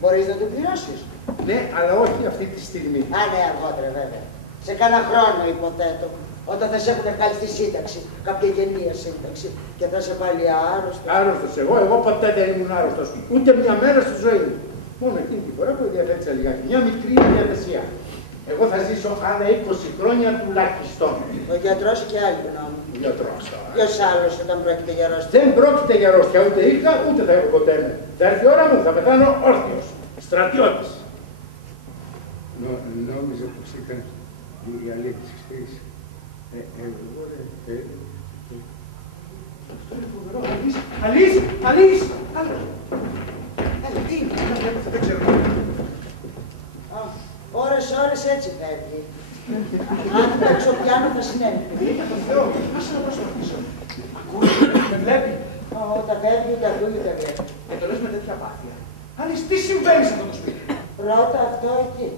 Μπορείς να την πληρώσεις. Ναι, αλλά όχι αυτή τη στιγμή. Α, ναι, αργότερα βέβαια. Σε κάνα χρόνο υποθέτω. Όταν θα σε έχουν βγάλει στη σύνταξη, κάποια γενναία σύνταξη και θα σε πάλι άρρωστο. Άρρωστος εγώ ποτέ δεν ήμουν άρρωστος. Ούτε μια μέρα στη ζωή μου. Μόνο εκείνη τη φορά που διαθέτησα λιγάκι. Μια μικρή διαδεσία. Εγώ θα ζήσω άλλα 20 χρόνια τουλάχιστον. Ο γιατρός και άλλη γνώμη. Γιατρός τώρα. Ποιος άλλος όταν πρόκειται για αρρώστια. Δεν πρόκειται για αρρώστια, ούτε είχα, ούτε θα έχω ποτέ με. Θα έρθει η ώρα μου, θα πεθάνω όρθιος. Στρατιώτης. Νόμιζα πως ήταν η αλήθεια, ξέρεις. Εγώ ρε. Αυτό είναι φοβερό. Αλής! Έλα, τι είναι. Δεν ξέρω. Ώρες έτσι φεύγει. Αν δεν παίξω πιάνο θα συνέβη. Για τον Θεό, άσε να προσπαθήσω. Ακούει, με βλέπει. Όταν φεύγει ούτε ακούει ούτε βλέπει. Και το λες με τέτοια πάθεια. Αλής, τι συμβαίνει σε αυτό το σπίτι. Πρώτα αυτό εκεί.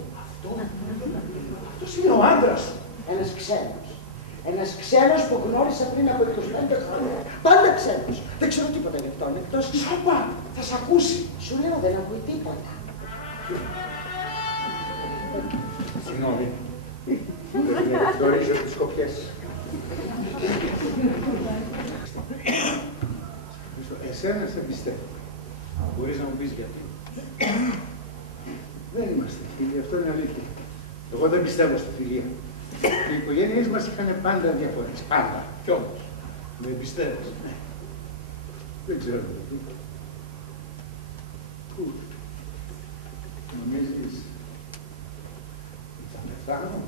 Αυτός είναι ο άντρας σου. Ένας ξένος. Ένας ξένος που γνώρισα πριν από 25 χρόνια. Πάντα ξένος. Δεν ξέρω τίποτα γι' αυτόν. Εκτός... Σοπα, θα σ' ακούσει. Σου λέω δεν ακούει τίποτα. Συγγνώμη. Δεν γνωρίζω τις κοπιές. Εσένα σε πιστεύω. Μπορείς να μου πεις γιατί. Δεν είμαστε φίλοι, αυτό είναι αλήθεια. Εγώ δεν πιστεύω στη φιλία. Οι οικογένειές μας είχαν πάντα διαφορές. Πάντα. Κι όμως, με εμπιστεύεις. Ναι. Δεν ξέρω γιατί. Πού. Νομίζεις θα πεθάνω.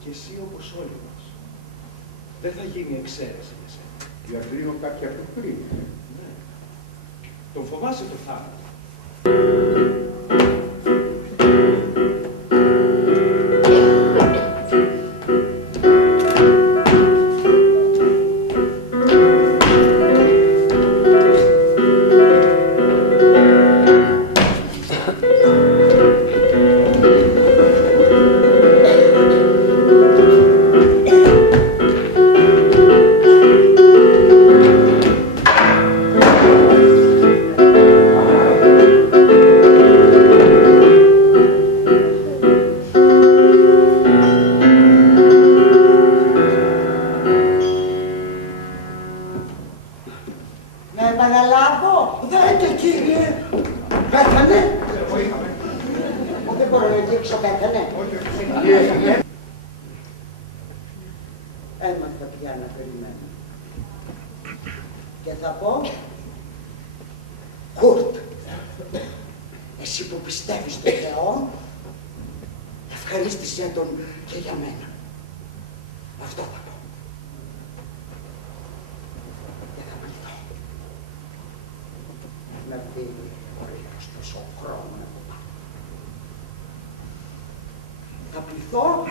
Και εσύ όπως όλοι μας. Δεν θα γίνει εξαίρεση για σένα. Διακρίνω κάποια από πριν. Ναι. Τον φοβάσαι το θάνατο. Έμαθα πια να περιμένω. Και θα πω, Κουρτ, εσύ που πιστεύεις στον Θεό, ευχαρίστησέ τον και για μένα. Αυτό θα πω. Και θα πληθώ. Να φύγει χωρίς τόσο χρόνο από πάνω. Θα πληθώ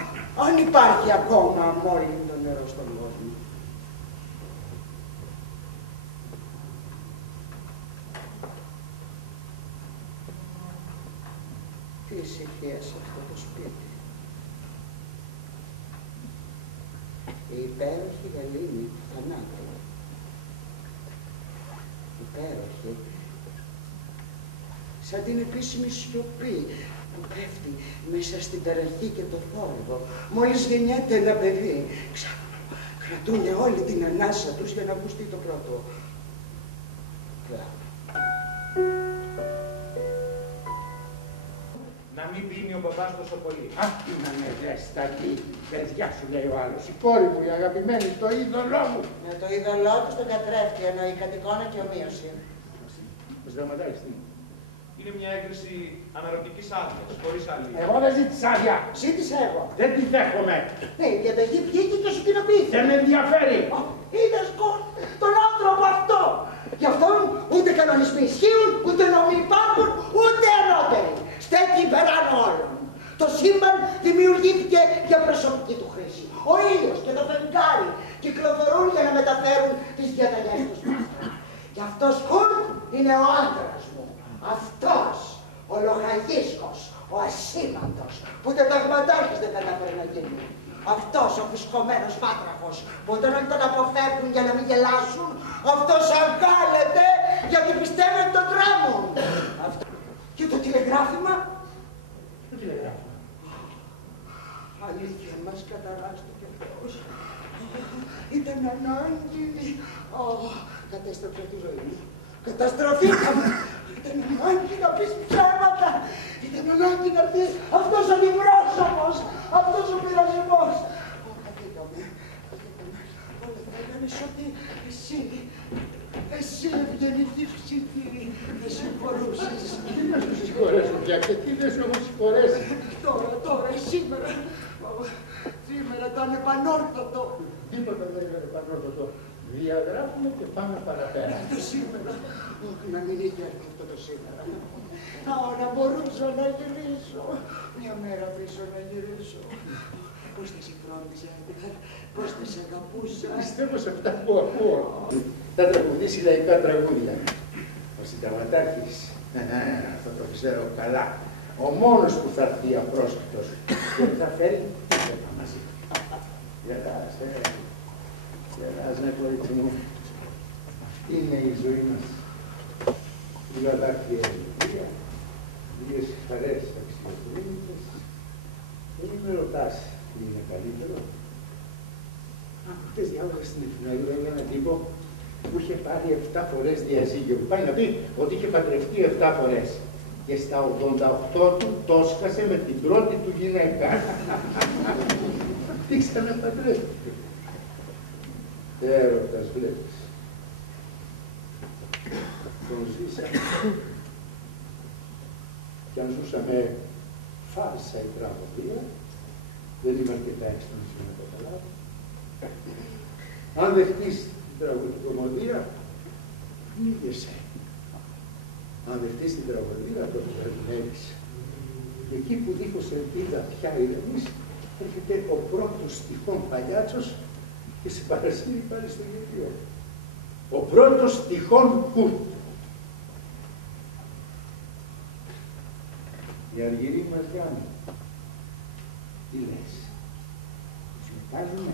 αν υπάρχει ακόμα αμόλυντο νερό στον κόσμο. Τι ησυχία σε αυτό το σπίτι. Η υπέροχη γαλήνη του θανάτου. Υπέροχη. Σαν την επίσημη σιωπή που πέφτει μέσα στην ταραχή και το θόρυβο. Μόλις γεννιέται ένα παιδί, κρατούν όλη την ανάσα τους για να ακουστεί το πρώτο κλάμα. Να μην πίνει ο μπαμπάς τόσο πολύ. Αχ, να με ζεστατή. Παιδιά σου λέει ο άλλος. Η κόρη μου, η αγαπημένη, το είδωλό μου. Με το είδωλό του στον καθρέφτη εννοεί κατ' εικόνα και ομοίωση. Μας δραματάρεις τι. Είναι μια έγκριση αναρωτικής άδειας, χωρίς άλλη. Εγώ δεν ζήτησα άδεια. Ζήτησα εγώ. Δεν τη δέχομαι. Ναι, η διαταγή βγήκε και σου κοινοποιήθηκε. Δεν με ενδιαφέρει. Είδες τον άνθρωπο αυτό. Γι' αυτό ούτε κανονισμοί ισχύουν, ούτε νόμοι υπάρχουν, ούτε ανώτεροι. Στέκει υπεράνω όλων. Το σύμπαν δημιουργήθηκε για προσωπική του χρήση. Ο ήλιος και το φεγγάρι κυκλοφορούν για να μεταφέρουν τις διαταγές τους μέσα. Και αυτός Κουρτ είναι ο άντρας μου. Αυτός, ο λογαγίσκος, ο ασήμαντος, που ούτε ταγματάρχης δεν καταφέρει να γίνει. Αυτός ο φουσκωμένος βάτραχος, που όταν όλοι τον αποφεύγουν για να μην γελάσουν, αυτός αγκάλεται γιατί πιστεύετε τον τρόμο. Αυτό. Και το τηλεγράφημα. Το τηλεγράφημα. Αλήθεια μας καταράστηκε Θεός. Ήταν ανάγκη. Κατέστρεψε τη ζωή μου. Καταστροφήκαμε. Ήταν ανάγκη να πεις ψέματα. Ήταν ανάγκη να πεις αυτός ο αντιπρόσωπος. Αυτός ο πειρασμός. Καθήκαμε. Όλα θα έκανες ότι εσύ ευγενική ψυχή με συγχωρούσες. Τι να σου συγχωρέσω πια και τι δεν σου έχω συγχωρέσει. Τώρα, σήμερα το ανεπανόρθωτο. Τίποτα δεν είναι ανεπανόρθωτο. Διαγράφουμε και πάμε παραπέρα. Το σήμερα. Να μην είχε έρθει αυτό το σήμερα. Να μπορούσα να γυρίσω. Μια μέρα πίσω να γυρίσω. Πώς θα σε φρόντιζα, πώς θα σε αγαπούσα. Πιστεύω σε αυτά που ακούω. Θα τραγουδήσει λαϊκά τραγούδια. Ο συνταγματάρχης, αυτό το ξέρω καλά, ο μόνος που θα έρθει απρόσκλητος και θα φέρει τίποτα μαζί. Γελάς, γελάς, ναι, κορίτσι μου. Αυτή είναι η ζωή μας. Λίγα δάκρυα ηλικία, λίγες χαρές αξιοκρίνητες. Δεν με ρωτάς τι είναι καλύτερο. Χτες διάβαζα στην εφημερίδα για έναν τύπο που είχε πάρει 7 φορές διαζύγιο. Που πάει να πει ότι είχε παντρευτεί 7 φορές. Και στα 88 του το σκάσε με την πρώτη του γυναίκα. Τι ξαναπαντρεύτηκε. Έρωτας βλέπεις. Τον ζήσαμε. Κι αν ζούσαμε φάρσα ή τραγωδία, δεν είμαι αρκετά έξυπνος για να καταλάβω. Αν δεχτείς την τραγωδία, πνίγεσαι. Αν δεχτείς την τραγωδία, το περιμένεις. Και εκεί που δίχως ελπίδα πια ηρεμείς, έρχεται ο πρώτος τυχόν παλιάτσος και σε παρασύρει πάλι στο γελίο. Ο πρώτος τυχόν κουρτ. Η αργυρή μας γάμη. Τι λες, συμμετάζουμε.